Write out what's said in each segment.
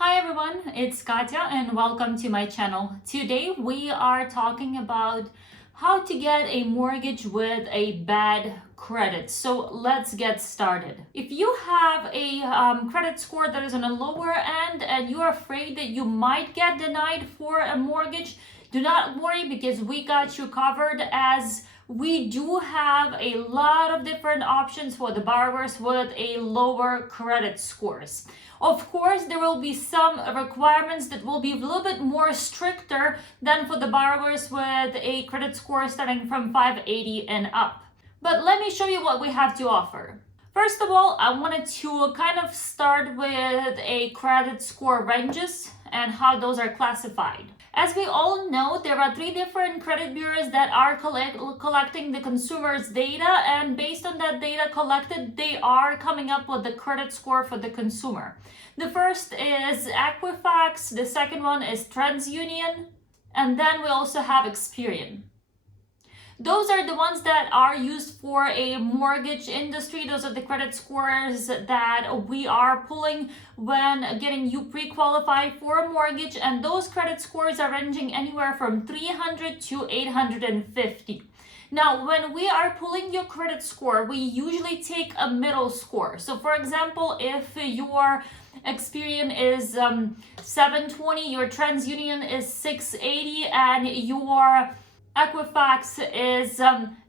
Hi everyone, it's Katya and welcome to my channel. Today we are talking about how to get a mortgage with a bad credit. So let's get started. If you have a credit score that is on a lower end and you're afraid that you might get denied for a mortgage, do not worry because we got you covered, as we do have a lot of different options for the borrowers with a lower credit scores. Of course, there will be some requirements that will be a little bit more stricter than for the borrowers with a credit score starting from 580 and up. But let me show you what we have to offer. First of all, I wanted to kind of start with a credit score ranges and how those are classified. As we all know, there are 3 different credit bureaus that are collecting the consumer's data, and based on that data collected, they are coming up with the credit score for the consumer. The first is Equifax, the second one is TransUnion, and then we also have Experian. Those are the ones that are used for a mortgage industry. Those are the credit scores that we are pulling when getting you pre-qualified for a mortgage, and those credit scores are ranging anywhere from 300 to 850. Now, when we are pulling your credit score, we usually take a middle score. So for example, if your Experian is 720, your TransUnion is 680, and your Equifax is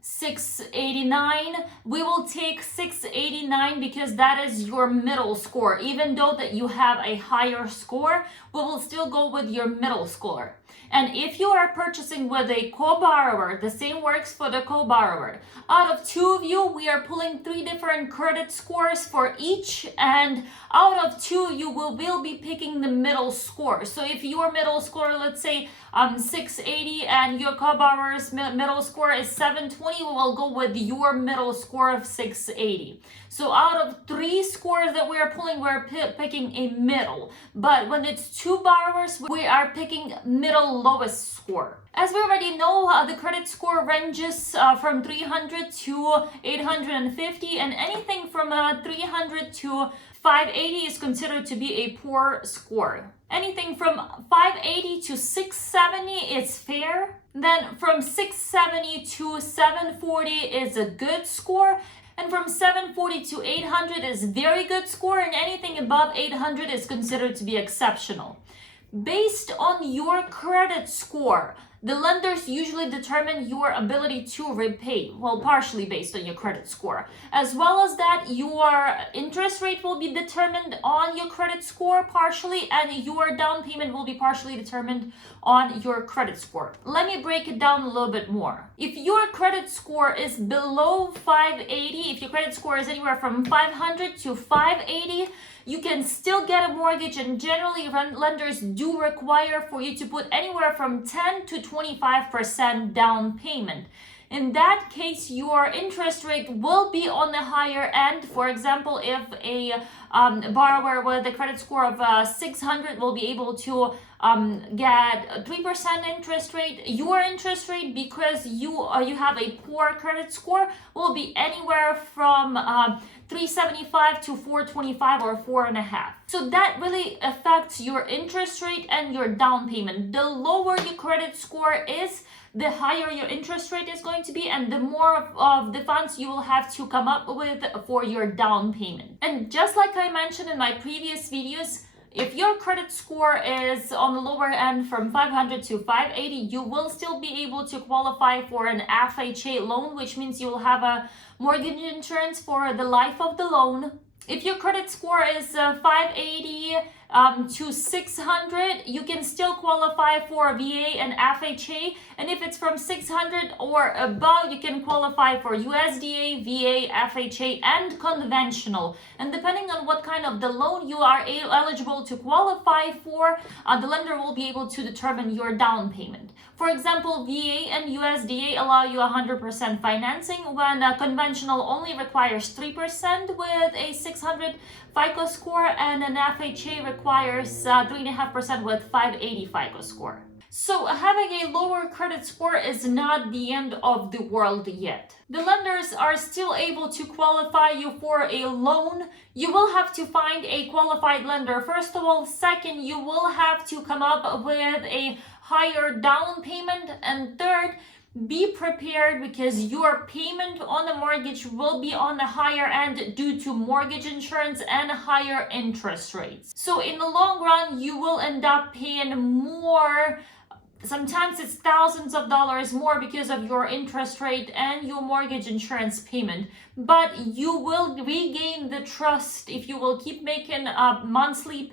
689. We will take 689 because that is your middle score. Even though that you have a higher score, we will still go with your middle score. And if you are purchasing with a co-borrower, the same works for the co-borrower. Out of 2 of you, we are pulling 3 different credit scores for each, and out of 2, you will be picking the middle score. So if your middle score, let's say 680, and your co-borrower's middle score is 720, we will go with your middle score of 680. So out of 3 scores that we are pulling, we're picking a middle. But when it's 2 borrowers, we are picking middle lowest score. As we already know, the credit score ranges from 300 to 850, and anything from 300 to 580 is considered to be a poor score. Anything from 580 to 670 is fair. Then from 670 to 740 is a good score. And from 740 to 800 is very good score, and anything above 800 is considered to be exceptional. Based on your credit score, the lenders usually determine your ability to repay, well, partially based on your credit score. As well as that, your interest rate will be determined on your credit score partially, and your down payment will be partially determined on your credit score. Let me break it down a little bit more. If your credit score is below 580, if your credit score is anywhere from 500 to 580, you can still get a mortgage, and generally lenders do require for you to put anywhere from 10 to 25% down payment. In that case, your interest rate will be on the higher end. For example, if a borrower with a credit score of 600 will be able to get a 3% interest rate, your interest rate, because you have a poor credit score, will be anywhere from 375 to 425 or 4.5. So that really affects your interest rate and your down payment. The lower your credit score is, the higher your interest rate is going to be, and the more of the funds you will have to come up with for your down payment. And just like I mentioned in my previous videos, if your credit score is on the lower end from 500 to 580, you will still be able to qualify for an FHA loan, which means you will have a mortgage insurance for the life of the loan. If your credit score is 580 to 600, you can still qualify for VA and FHA. And if it's from 600 or above, you can qualify for USDA, VA, FHA, and conventional. And depending on what kind of the loan you are eligible to qualify for, the lender will be able to determine your down payment. For example, VA and USDA allow you 100% financing, when conventional only requires 3% with a 600 FICO score, and an FHA requires 3.5% with 580 FICO score. So having a lower credit score is not the end of the world yet. The lenders are still able to qualify you for a loan. You will have to find a qualified lender, first of all. Second, you will have to come up with a higher down payment. And third, be prepared because your payment on the mortgage will be on the higher end due to mortgage insurance and higher interest rates. So in the long run, you will end up paying more. Sometimes it's thousands of dollars more because of your interest rate and your mortgage insurance payment. But you will regain the trust if you will keep making monthly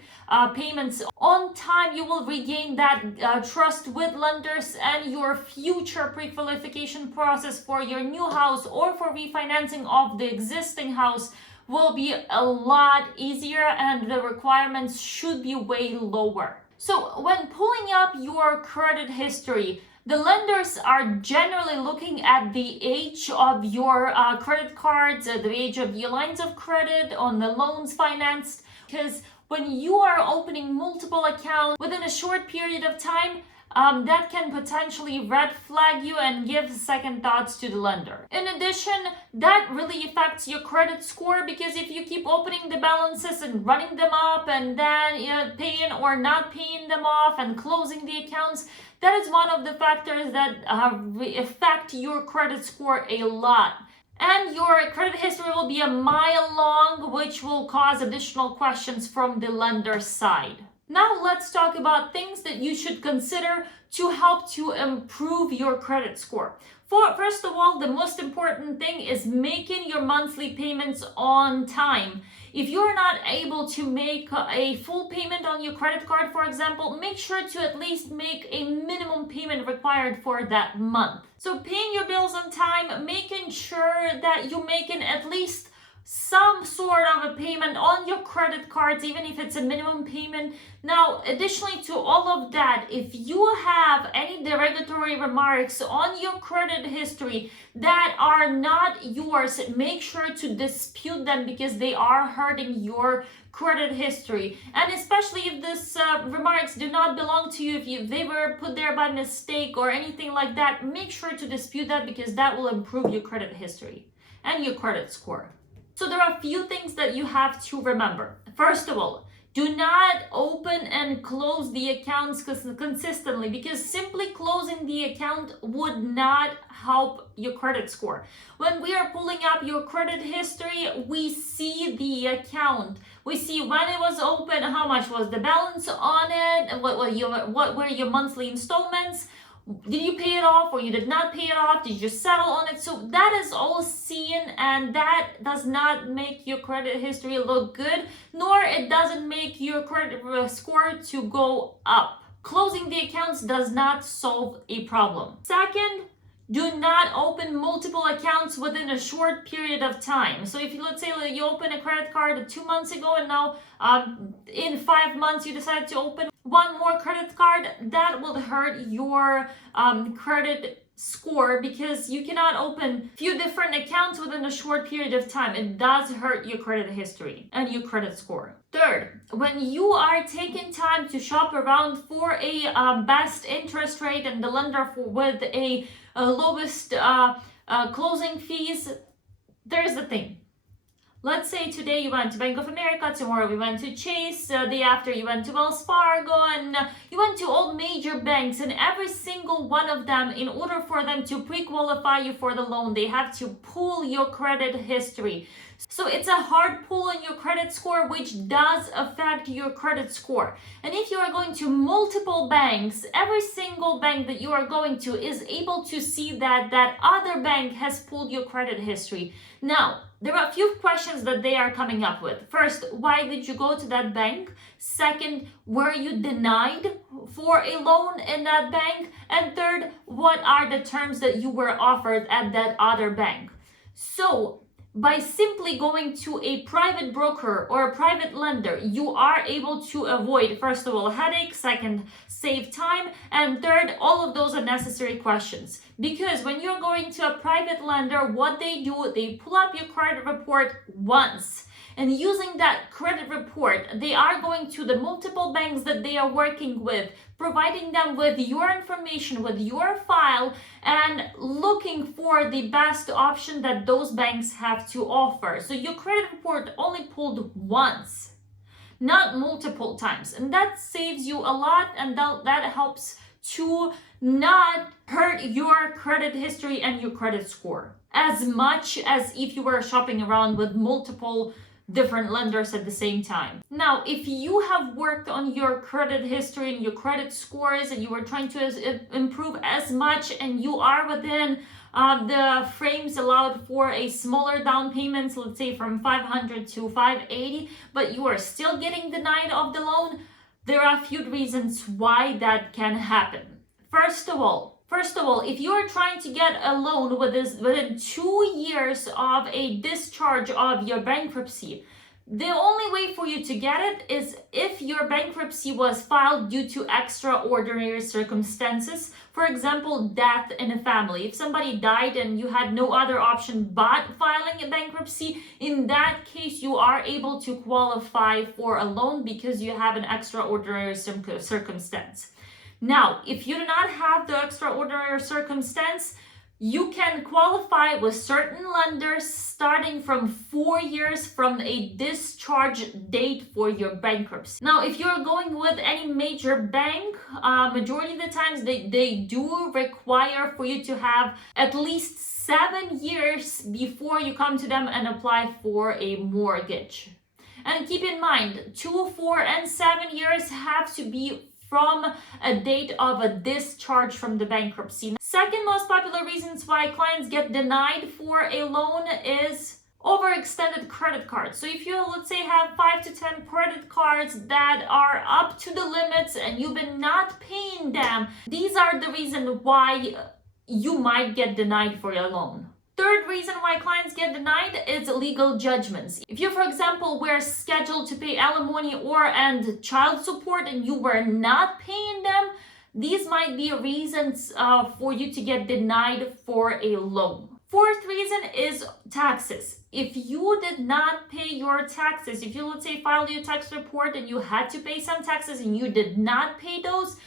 payments on time. You will regain that trust with lenders, and your future pre-qualification process for your new house or for refinancing of the existing house will be a lot easier, and the requirements should be way lower. So when pulling up your credit history, the lenders are generally looking at the age of your credit cards, the age of your lines of credit on the loans financed, because when you are opening multiple accounts within a short period of time, that can potentially red flag you and give second thoughts to the lender. In addition, that really affects your credit score, because if you keep opening the balances and running them up and then paying or not paying them off and closing the accounts, that is one of the factors that affect your credit score a lot. And your credit history will be a mile long, which will cause additional questions from the lender's side. Now let's talk about things that you should consider to help to improve your credit score. First of all, the most important thing is making your monthly payments on time. If you're not able to make a full payment on your credit card, for example, make sure to at least make a minimum payment required for that month. So paying your bills on time, making sure that you're making at least some sort of a payment on your credit cards, even if it's a minimum payment. Now, additionally to all of that, if you have any derogatory remarks on your credit history that are not yours, make sure to dispute them, because they are hurting your credit history. And especially if these remarks do not belong to you, if they were put there by mistake or anything like that, make sure to dispute that, because that will improve your credit history and your credit score. So there are a few things that you have to remember. First of all, do not open and close the accounts consistently, because simply closing the account would not help your credit score. When we are pulling up your credit history, we see the account. We see when it was open, how much was the balance on it, what were your monthly installments. Did you pay it off or you did not pay it off? Did you settle on it? So that is all seen, and that does not make your credit history look good, nor it doesn't make your credit score to go up. Closing the accounts does not solve a problem. Second, do not open multiple accounts within a short period of time. So if let's say you open a credit card 2 months ago, and now in 5 months you decide to open one more credit card, that will hurt your credit score, because you cannot open few different accounts within a short period of time. It does hurt your credit history and your credit score. Third, when you are taking time to shop around for a best interest rate and the lender with a lowest closing fees, there's the thing. Let's say today you went to Bank of America, tomorrow we went to Chase, the day after you went to Wells Fargo, and you went to all major banks, and every single one of them, in order for them to pre-qualify you for the loan, they have to pull your credit history. So it's a hard pull on your credit score, which does affect your credit score. And if you are going to multiple banks, every single bank that you are going to is able to see that that other bank has pulled your credit history. Now, there are a few questions that they are coming up with. First, why did you go to that bank? Second, were you denied for a loan in that bank? And third, what are the terms that you were offered at that other bank? So, by simply going to a private broker or a private lender, you are able to avoid, first of all, headaches, second, save time, and third, all of those unnecessary questions. Because when you're going to a private lender, what they do, they pull up your credit report once. and using that credit report, they are going to the multiple banks that they are working with, providing them with your information, with your file, and looking for the best option that those banks have to offer. So your credit report only pulled once, not multiple times. And that saves you a lot, and that helps to not hurt your credit history and your credit score as much as if you were shopping around with multiple different lenders at the same time. Now, if you have worked on your credit history and your credit scores and you are trying to improve as much, and you are within the frames allowed for a smaller down payments, let's say from 500 to 580, but you are still getting denied of the loan, there are a few reasons why that can happen. First of all, if you are trying to get a loan within 2 years of a discharge of your bankruptcy, the only way for you to get it is if your bankruptcy was filed due to extraordinary circumstances. For example, death in a family. If somebody died and you had no other option but filing a bankruptcy, in that case, you are able to qualify for a loan because you have an extraordinary circumstance. Now, if you do not have the extraordinary circumstance, you can qualify with certain lenders starting from 4 years from a discharge date for your bankruptcy. Now, if you're going with any major bank, majority of the times they do require for you to have at least 7 years before you come to them and apply for a mortgage. And keep in mind, 2, 4, and 7 years have to be from a date of a discharge from the bankruptcy. Second most popular reasons why clients get denied for a loan is overextended credit cards. So if you, let's say, have 5 to 10 credit cards that are up to the limits and you've been not paying them, these are the reason why you might get denied for your loan. Third reason why clients get denied is legal judgments. If you, for example, were scheduled to pay alimony and child support and you were not paying them, these might be reasons for you to get denied for a loan. Fourth reason is taxes. If you did not pay your taxes, if you, let's say, filed your tax report and you had to pay some taxes and you did not pay those,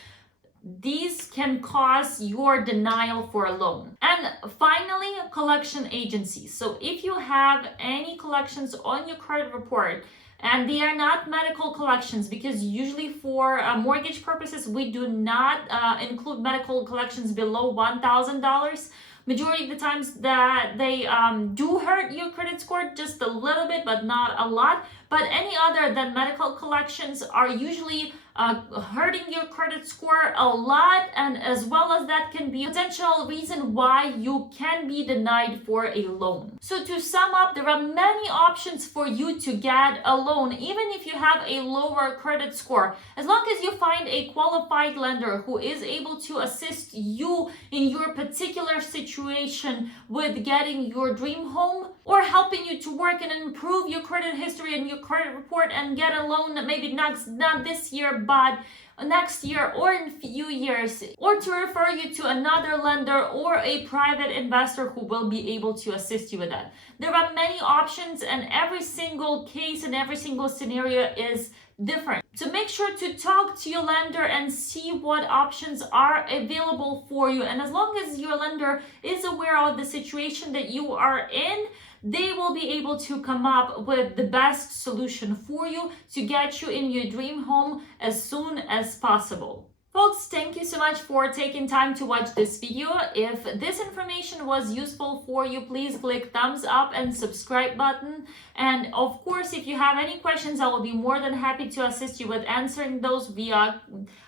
these can cause your denial for a loan. And finally, collection agencies. So if you have any collections on your credit report and they are not medical collections, because usually for mortgage purposes, we do not include medical collections below $1,000. Majority of the times that they do hurt your credit score just a little bit, but not a lot. But any other than medical collections are usually hurting your credit score a lot, and as well as that can be a potential reason why you can be denied for a loan. So to sum up, there are many options for you to get a loan, even if you have a lower credit score. As long as you find a qualified lender who is able to assist you in your particular situation with getting your dream home, or helping you to work and improve your credit history and your credit report and get a loan maybe not this year but next year or in a few years, or to refer you to another lender or a private investor who will be able to assist you with that. There are many options, and every single case and every single scenario is different. So make sure to talk to your lender and see what options are available for you. And as long as your lender is aware of the situation that you are in, they will be able to come up with the best solution for you to get you in your dream home as soon as possible. Folks, thank you so much for taking time to watch this video. If this information was useful for you, please click thumbs up and subscribe button. And of course, if you have any questions, I will be more than happy to assist you with answering those via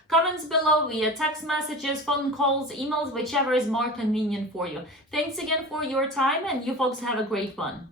comments below, via text messages, phone calls, emails, whichever is more convenient for you. Thanks again for your time, and you folks have a great one.